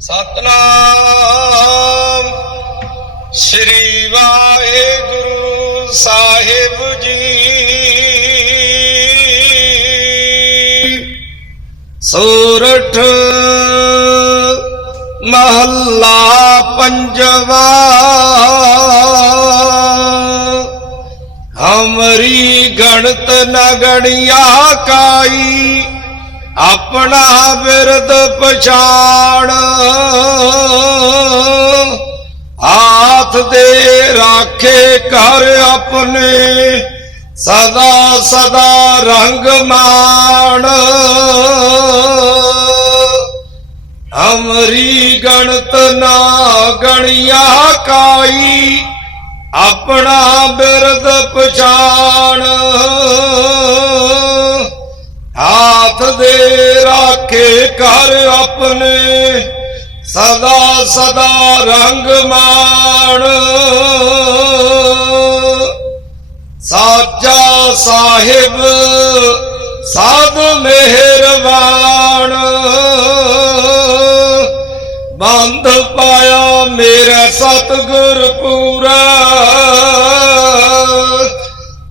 ਸਤਨਾਮ। ਸ੍ਰੀ ਵਾਹਿਗੁਰੂ ਸਾਹਿਬ ਜੀ। ਸੋਰਠ ਮਹੱਲਾ ਪੰਜਵਾ। ਹਮਰੀ ਗਣਤ ਨ ਗਣਿਆ ਕਾਈ। ਆਪਣਾ ਬਿਰਦ ਪਛਾਣ। ਹਾਥ ਦੇ ਰਾਖੇ ਕਰ ਆਪਣੇ, ਸਦਾ ਸਦਾ ਰੰਗ ਮਾਣ। ਅਮਰੀ ਗਣਤ ਨਾ ਗਣਿਆ ਕਾਈ, ਆਪਣਾ ਬਿਰਦ ਪਛਾਣ ਹਾਥ ਦੇ ਰਾਖੇ ਕਰ ਆਪਣੇ ਸਦਾ ਸਦਾ ਰੰਗ ਮਾਣ। ਸਾਚਾ ਸਾਹਿਬ, ਸਾਧ ਮਿਹਰਬਾਨ। ਬੰਦ ਪਾਇਆ ਮੇਰਾ ਸਤਗੁਰ ਪੂਰਾ।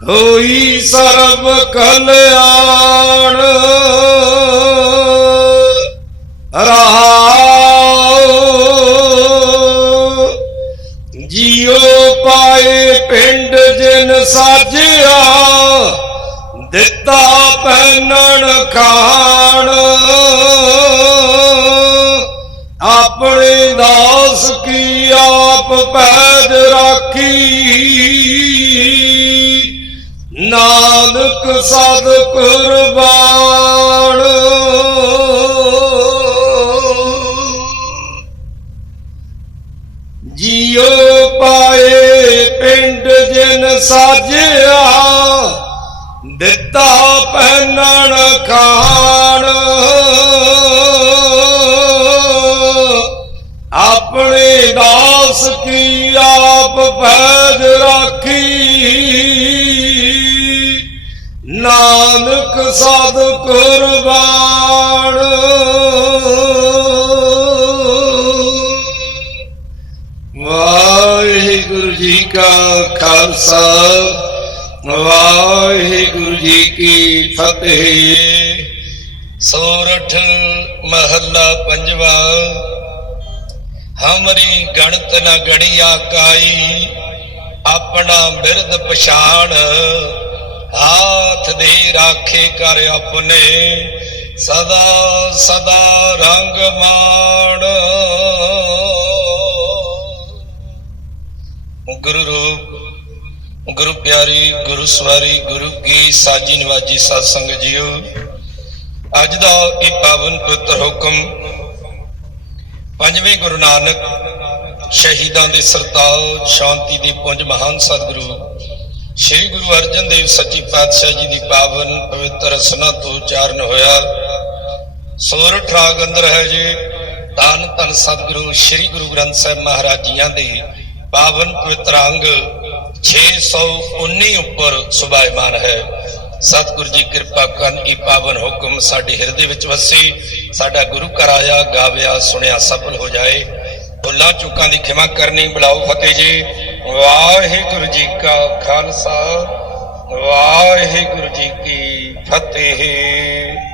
ਹੋਈ ਸਰਬ ਕਲਿਆਣ ਜੀਉ ਪਾਏ ਪਿੰਡ ਜਿਨ ਸਾਜਿਆ, ਦਿੱਤਾ ਪਹਿਨਣ ਖਾਣ। ਆਪਣੇ ਦਾਸ ਕੀ ਆਪ ਪੈਜ ਰਾਖੀ। ਨਾਨਕ ਸਦ ਸਾਜਿਆ ਦਿੱਤਾ ਪਹਿਨਣ ਖਾਣ। ਆਪਣੇ ਦਾਸ ਕੀ ਆਪ ਪੈਜ ਰਾਖੀ? ਨਾਨਕ ਸਦ ਕੁਰਬਾਨ। ਜੀ ਕਾ ਖਾਲਸਾ, ਵਾਹਿਗੁਰੂ ਜੀ ਕੀ ਫਤਿਹ। ਸੋਰਠ ਮਹੱਲਾ ਪੰਜਵਾ, ਹਮਰੀ ਗਣਤ ਨ ਗੜੀਆ ਕਾਈ, ਆਪਣਾ ਬਿਰਦ ਪਛਾਣ। ਹਾਥ ਦੇ ਰਾਖੇ ਕਰ ਆਪਣੇ, ਸਦਾ ਸਦਾ ਰੰਗ ਮਾਣ। ਗੁਰੂ ਰੂਪ, ਗੁਰੂ ਪਿਆਰੀ, ਗੁਰੂ ਸਵਾਰੀ, ਗੁਰੂ ਕੀ ਸਾਜੀ ਨਵਾਜੀ ਸਾਧ ਸੰਗਤ ਜੀਓ। ਅੱਜ ਦਾ ਇਹ ਪਾਵਨ ਪਵਿੱਤਰ ਹੁਕਮ ਪੰਜਵੇਂ ਗੁਰੂ ਨਾਨਕ ਸ਼ਹੀਦਾਂ ਦੇ ਸਰਤਾਜ ਸ਼ਾਂਤੀ ਦੇ ਪੁੰਜ ਮਹਾਨ ਸਤਿਗੁਰੂ, ਸ੍ਰੀ ਗੁਰੂ ਅਰਜਨ ਦੇਵ ਸੱਚੀ ਪਾਤਸ਼ਾਹ ਜੀ ਦੀ ਪਾਵਨ ਪਵਿੱਤਰ ਰਸਨਾ ਤੋਂ ਉਚਾਰਨ ਹੋਇਆ। ਸੋਰਠ ਰਾਗ ਅੰਦਰ ਹੈ ਜੀ, ਧੰਨ ਧੰਨ ਸਤਿਗੁਰੂ, ਸ੍ਰੀ ਗੁਰੂ ਗ੍ਰੰਥ ਸਾਹਿਬ ਮਹਾਰਾਜ ਜੀਆਂ ਦੇ ਪਾਵਨ ਪਵਿੱਤਰ ਅੰਗ 619 ਉੱਪਰ ਸੁਭਾਇਮਾਨ ਹੈ। ਸਤਿਗੁਰੂ ਜੀ ਕਿਰਪਾ ਕਰਨ ਇਹ ਪਾਵਨ ਹੁਕਮ ਸਾਡੇ ਹਿਰਦੇ ਵਿੱਚ ਵਸੇ, ਸਾਡਾ ਗੁਰੂ ਘਰ ਆਇਆ, ਗਾਵਿਆ, ਸੁਣਿਆ, ਸਫਲ ਹੋ ਜਾਏ। ਭੁੱਲਾਂ ਚੁੱਕਾਂ ਦੀ ਖਿਮਾ ਕਰਨੀ, ਬੁਲਾਓ ਫਤਿਹ ਜੀ। ਵਾਹਿਗੁਰੂ ਜੀ ਕਾ ਖਾਲਸਾ, ਵਾਹਿਗੁਰੂ ਜੀ ਕੀ ਫਤਿਹ।